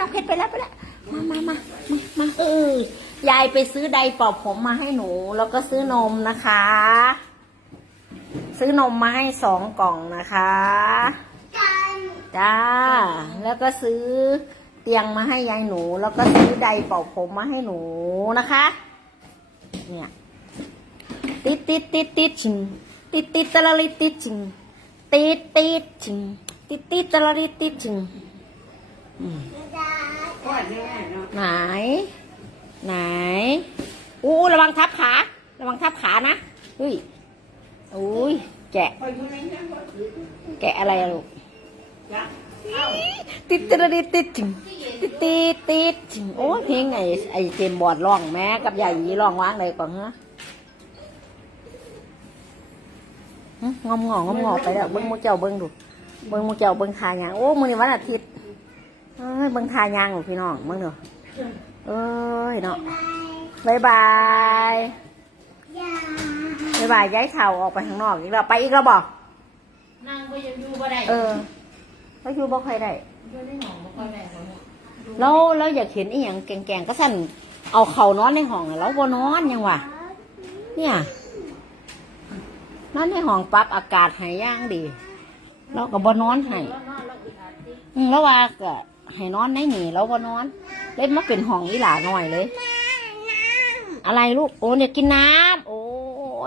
น้องเพชรไปแล้วไปแล้วมามามามามาเออยายไปซื้อไดป่าผมมาให้หนู แล้วก็ซื้อนมนะคะ ซื้อนมมาให้สองกล่องนะคะจ้าแล้วก็ซื้อเตียงมาให้ยายหนู แล้วก็ซื้อไดป่าผมมาให้หนูนะคะ เนี่ยติดติดติดติดชิงติดติดตะลิติดชิงติดติดชิงติดติดตะลิติดชิงอืม ไหน ไหนอู้ระวังทับขา ระวังทับขานะเฮ้ยอุ้ยแกะ แกะอะไรลูกติดตะละลิดติดชิงติดติดติดชิงโอ้ยเพลงไอ้ไอ้เจมบอดร้องแม่กับยายหยีร้องว่างเลยก่อนฮะงอมงองอมงอไปแล้วเบิ้งมูเจ้าเบิ้งดูเบิ้งมูเจ้าเบิ้งทาอย่างโอ้มือนี้วันอาทิตย์ เอ้ยเบิ้งทายางลูกพี่น้องเบิ้งดูเอ้ยเนาะบายบายบายบายย้ายเข่าออกไปข้างนอกอีกแล้วไปอีกแล้วบอกนั่งก็ยังอยู่บ่ได้เออแล้วอยู่บ่ค่อยได้อยู่ในห้องบ่ค่อยได้เขาเนี่ยแล้วแล้วอยากเห็นอีหยังแกงๆก็สั่นเอาเข่านอนในห้องน่ะแล้วบ่นอนยังวะเนี่ยนอนในห้องปรับอากาศให้ย่างดี เราก็บ่นอนให้แล้วนอนแล้วอึดอัดสิอืมแล้วว่าก็ ให้นอนในนี่แล้วว่านอน เล่นมาเป็นห้องอีหลาหน่อยเลย อะไรลูกโอ้อยากกินน้ำโอ้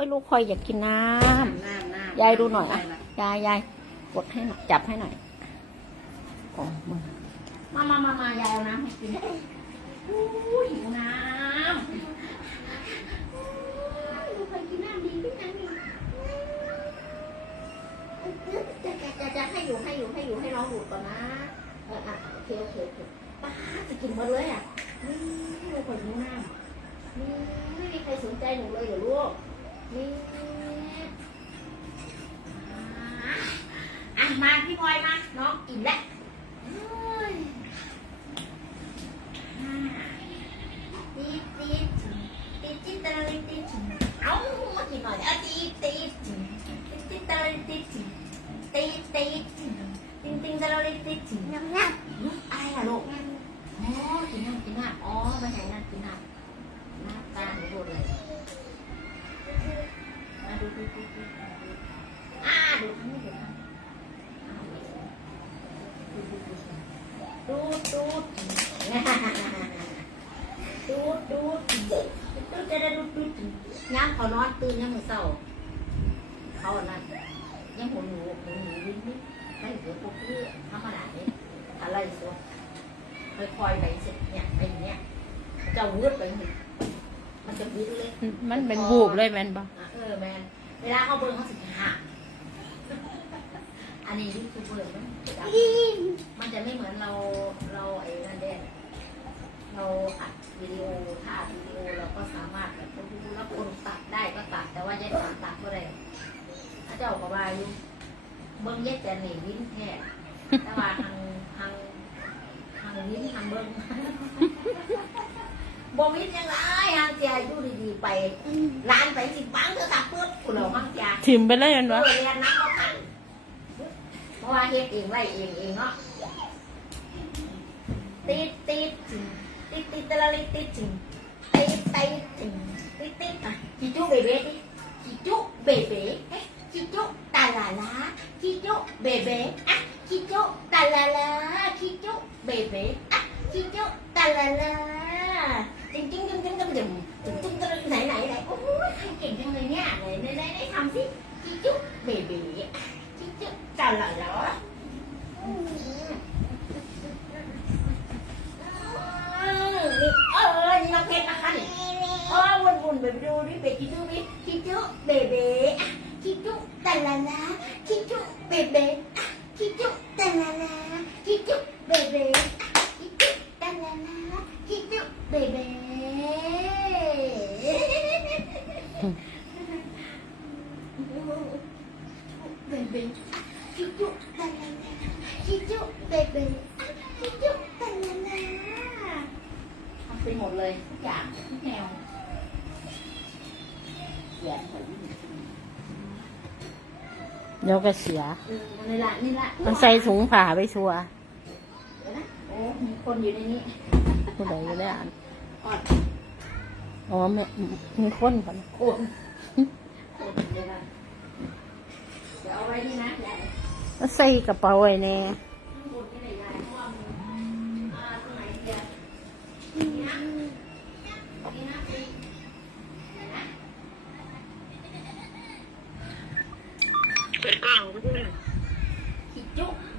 ยลูกคอยอยากกินน้ำน้ำน้ำยายดูหน่อยอะยายยายกดให้หน่อยจับให้หน่อยโอ้มึงมามามามายายเอาน้ำให้กินอู้หิวน้ำลูกเคยกินน้ำดีกินน้ำดีจะจะจะจะให้อยู่ให้อยู่ให้อยู่ให้น้องดูดก่อนนะเอออะโอ เคโอเคโอเคป้าจะกินหมดเลยอะนี่ให้ลูกคนหิวน้ำนี่ไม่มีใครสนใจหนูเลยเหรอลูกนี่อะมาพี่พลอยมาน้องอิ่มแล้วเฮ้ยอ่าตีดตีดตีดตีดตะลิดตีดเอ้ามากินหน่อยเอาตีดตีดตีดตีดตะลิดตีดตีดตีด ติงติงตะลิดตีดน้ำน้ำอะไรอะลูกอ๋อกินน้ำกินน้ำอ๋อไปไหนน้ำกินน้ำน้ำตาหนูโดนเลยมาดูดูดูดูอ่าดูทั้งนี้ดูทั้งนี้ดูดดูดดูดดูดดูดจะได้ดูดดูดย่างเขานอนตื่นย่างมือเศร้าเขาอันนั้นยังหัวหนูหัวหนูวิ่งวิ่ง ไม่เหลือพวกนี้ธรรมดาเนี่ยอะไรสัวค่อยๆไปเสร็จเนี่ยไปอย่างเนี้ยจะวืดไปนี่มันจะวืดเลยมันเป็นบูบเลยแม่นบ่อะเออแมนเวลาเขาเบิ่งเขาสิหักอันนี้ยูทูบเบอร์มันจะมันจะไม่เหมือนเราเราไอ้นั่นเด่นเราอัดวิดีโอถ่ายวิดีโอเราก็สามารถแบบดูแล้วคนตัดได้ก็ตัดแต่ว่าแยกตัดตัดก็ได้ถ้าเจ้าก็ว่าอยู่เบิ้งแยกแต่หนีวินแท้แต่ว่าทางทางทางวินทางเบิ้งบ่วินยังไงทางเจียอยู่ดีๆไปร้านไปสิปังเธอตัดปุ๊บคุณเรามั่งจ้าถิ่มไปเลยแม่นเอบ่อเรียนนักก็ทันเพราะว่าเฮ็ดเองไล่เองเองเนาะติดติดจิงติดติดตะละลิดติดจิงติดติดจิงติดติดอะจิจุเบเบ้ดิจิจุเบเบ้ เอ๊ะจิจุตาลาลาจิจุเบเบ้อะจิจุตาลาลาจิจุเบเบ้อะจิจุต เดี๋ยวก็เสียเออนี่ละนี่ละมันใส่ถุงผ้าไปชัวร์เดี๋ยวนะโอ้มีคนอยู่ในนี้ผู้ใดจะได้อ่านออดอ๋อแม่มีคนก่อนคนคนเดี๋ยวนะเดี๋ยวเอาไว้นี่นะยาย แล้วใส่กระเป๋าไว้แน่ข้างบนนี่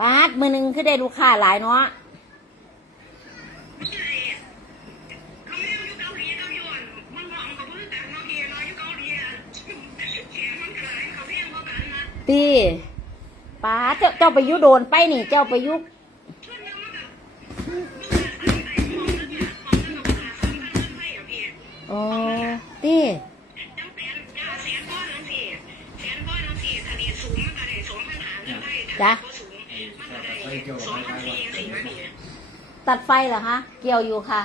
ปาดมือหนึ่งคือได้ลูกค้าหลายเนาะตีป้าเจ้าเจ้าไปยุโดนไปนี่ เจ้าไปยุ ตัดไฟเหรอคะ เกี่ยวอยู่ค่ะ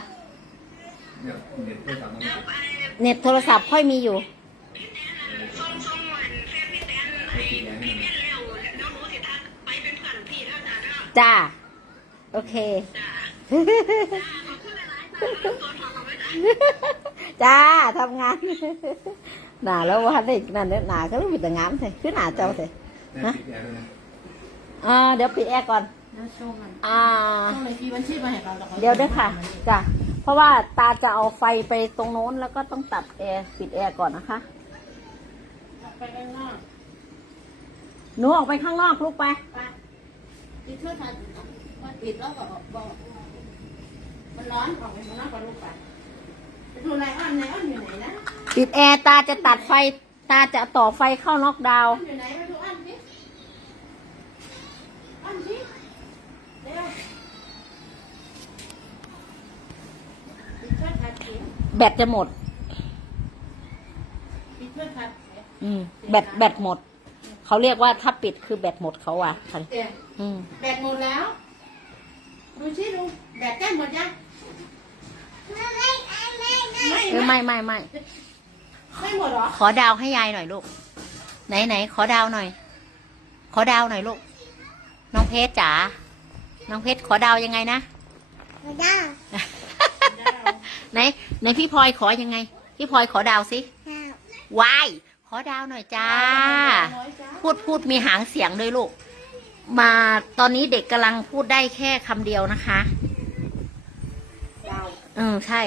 เน็ตโทรศัพท์ค่อยมีอยู่ จ้า โอเค จ้าทำงาน หนาแล้ววันนี้นั่นเนี่ยหนาก็รู้มีแต่งานเลยคือหนาเจ้าเลยยนะ อ่าเดี๋ยวปิดแอร์ก่อน แล้วโชว์มันอ่า ต้องเลยที่บัญชีมาให้เราเดี๋ยวด้วยค่ะจ้ะเพราะว่าตาจะเอาไฟไปตรงโน้นแล้วก็ต้องตัดแอร์ปิดแอร์ก่อนนะคะไปข้างนอกหนูออกไปข้างนอกลูกไป ไปที่ช่วยทานมันปิดแล้วก็บอกมันร้อนออกไปข้างนอกกับลูกไปไปดูไลออนไลออนอยู่ไหนนะปิดแอร์ตาจะตัดไฟ ตาจะต่อไฟเข้าน็อกดาวอน์อนอยู่ไหนไปดูอันสิอันสิเร็วปิดช่วยทานสิ แบตจะหมด ปิดช่วยทานอืม แบตแบตหมด เขาเรียกว่าถ้าปิดคือแบตหมดเขาอะค่ะเดี๋ยวอืม แบตหมดแล้ว ดูสิดูแบตใกล้หมดยังเออไม่ไม่ไม่ ไม่หมดเหรอ ขอดาวให้ยายหน่อยลูก ไหนไหนขอดาวหน่อย ขอดาวหน่อยลูก น้องเพชรจ๋า น้องเพชรขอดาวยังไงนะ ไหนไหนพี่พลอยขอยังไง พี่พลอยขอดาวสิวายขอดาวหน่อยจ้าน้อยจ้า พูดพูดมีหางเสียงด้วยลูก มาตอนนี้เด็กกำลังพูดได้แค่คำเดียวนะคะดาวเออใช่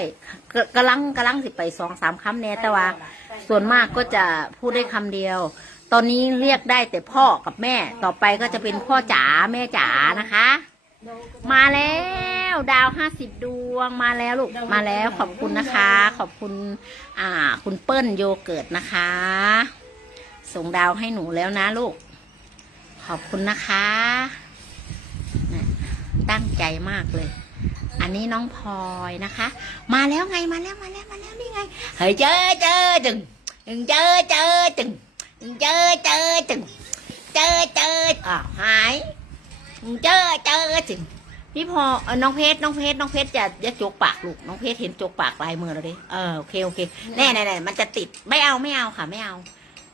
กกำลังกำลังสิไปสองสามคำเนี่ยแต่ว่า ส่วนมากก็จะพูดได้คำเดียว ตอนนี้เรียกได้แต่พ่อกับแม่ต่อไปก็จะเป็นพ่อจ๋าแม่จ๋านะคะ มาแล้วดาวห้าสิบดวงมาแล้วลูกมาแล้วขอบคุณนะคะ ขอบคุณ อ่า คุณเปิ้ลโยเกิร์ตนะคะ ส่งดาวให้หนูแล้วนะลูก ขอบคุณนะคะ ตั้งใจมากเลย อันนี้น้องพลอยนะคะ มาแล้วไงมาแล้วมาแล้วมาแล้วนี่ไงเฮ้ยเจอเจอจึงจึงเจอเจอจึงจึงเจอเจอจึงเจอเจออ้าวหาย เจอเจอจึงพี่พอเอ่อน้องเพชรน้องเพชรน้องเพชรจะจะจกปากลูกน้องเพชรเห็นจกปากลายมือแล้วดิเออโอเคโอเคแน่แน่แน่มันจะติดไม่เอาไม่เอาค่ะไม่เอา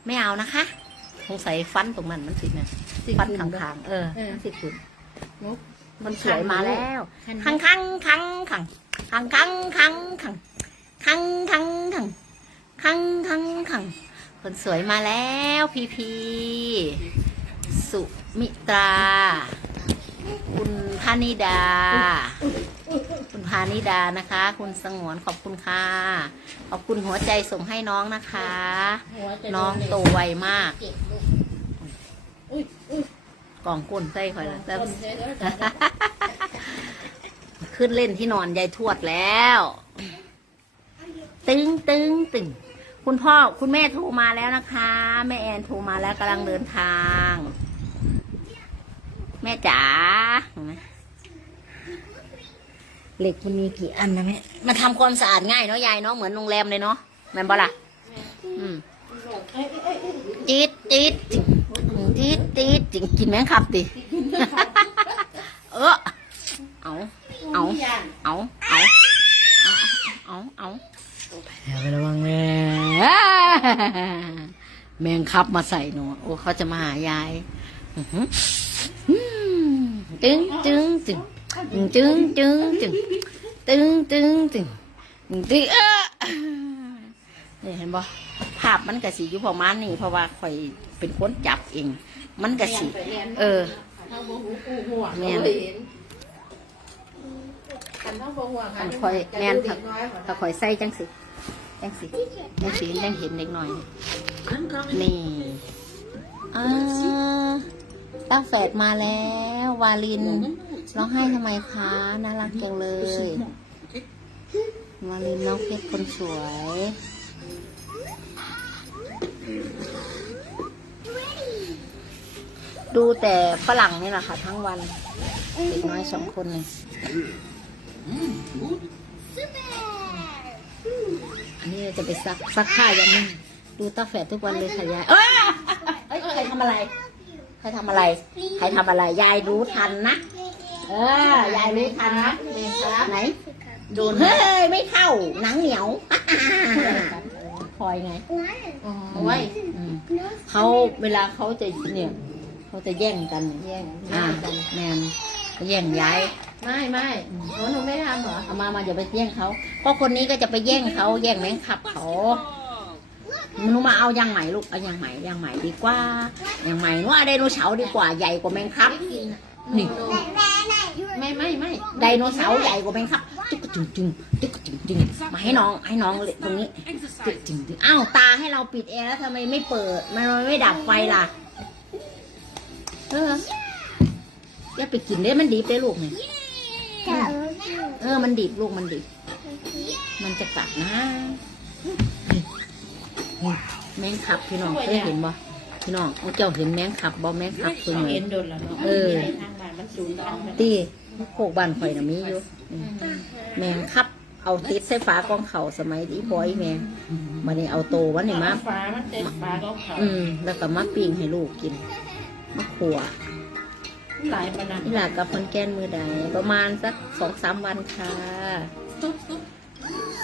ไม่เอานะคะสงสัยฟันตรงนั้นมันติดนะฟันข้างๆเออมันติดคุณมันสวยมาแล้วขังขังขังขังขังขังขังขังขังขังขังขังขังขังคนสวยมาแล้วพีพีสุมิตรา คุณพานิดา คุณพานิดานะคะ คุณสงวนขอบคุณค่ะ ขอบคุณหัวใจส่งให้น้องนะคะหัวจะน้องโตไวมากเจ็บลูกอุ้ยอุ้ยกล่องก้นใส่คอยแล้วคนเสียแล้วจ้ะขึ้นเล่นที่นอนยายทวดแล้ว ตึงตึงตึงคุณพ่อคุณแม่โทรมาแล้วนะคะ แม่แอนโทรมาแล้วกำลังเดินทาง แม่จ๋าเห็นไหมเหล็กมันมีกี่อันนะแม่มาทำความสะอาดง่ายเนาะยายเนาะเหมือนโรงแรมเลยเนาะแม่นบ่ล่ะอืมเอ้ยเอ้ยเอ้ยจี๊ดจี๊ดจี๊ดจี๊ดจี๊ดกินแมงครับดิเออเอาเอาย่านเอาเอาเอาเอาเอาไประวังเลยแมงครับมาใส่หนูโอ้เขาจะมาหายายอื้อหืออืม ตึงตึงตึงตึงตึงตึงตึงตึงตึงตึงเออนี่เห็นบ่ภาพมันกะสีอยู่ประมาณนี้เพราะว่าข่อยเป็นคนจับเอง มันกะสีเออเท่าบ่หูกูหัวแม่นเขาบ่เห็นกันเท่าบ่หัวอันข่อยแม่นถ้าถ้าข่อยใส่จังสิจังสิจังสิจังเห็นเล็กหน่อยนี่อ่า ตั้งแฝดมาแล้ว วาลินร้องไห้ทำไมคะ น่ารักจังเลย วาลินน้องเพชรคนสวย ดูแต่ฝรั่งนี่แหละค่ะ ทั้งวัน เด็กน้อยสองคนเลยอันนี้เราจะไปซักซักผ้ายังไงดูตาแฝดทุกวันเลยค่ะยายเอ้ยเอ้ยใครทำอะไร ใครทำอะไร ใครทำอะไร ยายรู้ทันนะ เออ ยายรู้ทันนะ ไหน โดน เฮ้ย ไม่เข้า หนังเหนียวพลอยไงเอาไว้อืมเขาเวลาเขาจะเนี่ยเขาจะแย่งกัน แย่งอ่าแมนแย่งย้าย ไม่ไม่หนูหนูไม่ทำเหรอ เอามามาอย่าไปแย่งเขา เพราะคนนี้ก็จะไปแย่งเขา แย่งแมงขับเขา หนูมาเอายางไหมลูกเอายางไหมยางไหมดีกว่ายางไหมหนูเอาไดโนเสาร์ดีกว่าใหญ่กว่าแมงครับนี่ไม่ไม่ไม่ไดโนเสาร์ใหญ่กว่าแมงครับจึ๊กกระจึงจึงจึ๊กกระจึงจึงมาให้น้องให้น้องเลยตรงนี้จึ๊กจึงจึงอ้าวตาให้เราปิดแอร์แล้วทำไมไม่เปิดมันไม่ดับไฟล่ะเอออย่าไปกินได้มันดีบได้ลูกเนี่ยเออมันดีบลูกมันดีบมันจะกัดนะนี่นี่ แมงคับพี่น้องเคยเห็นบ่พี่น้องเจ้าเห็นแมงคับบ่แมงคับตัวเหมือเห็นนโดนแล้วเนาะเออทางบ้านมันสูงต้องตีโคกบ้านข่อยน่ะมีอยู่อืมแมงคับ เอาติดใส่ฟ้ากองเขาสมัยที่พอยแม่มาเนี่เอาโตวันนี้มาฟ้ามันเต็มฟ้าก็เขาอืมแล้วก็มาปิ้งให้ลูกกินมาขัวหลายปานนั้นนี่แหละกับคนแก้นมือใดประมาณสักสองสามวันค่ะ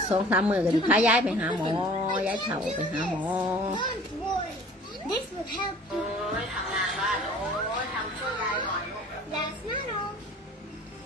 สองสามมือก็ดิพาย้ายไปหาหมอ ย้ายเถาไปหาหมอ This would help you. ทำงานบ้านโอ้ยทำช่วยยายหน่อยลูก That's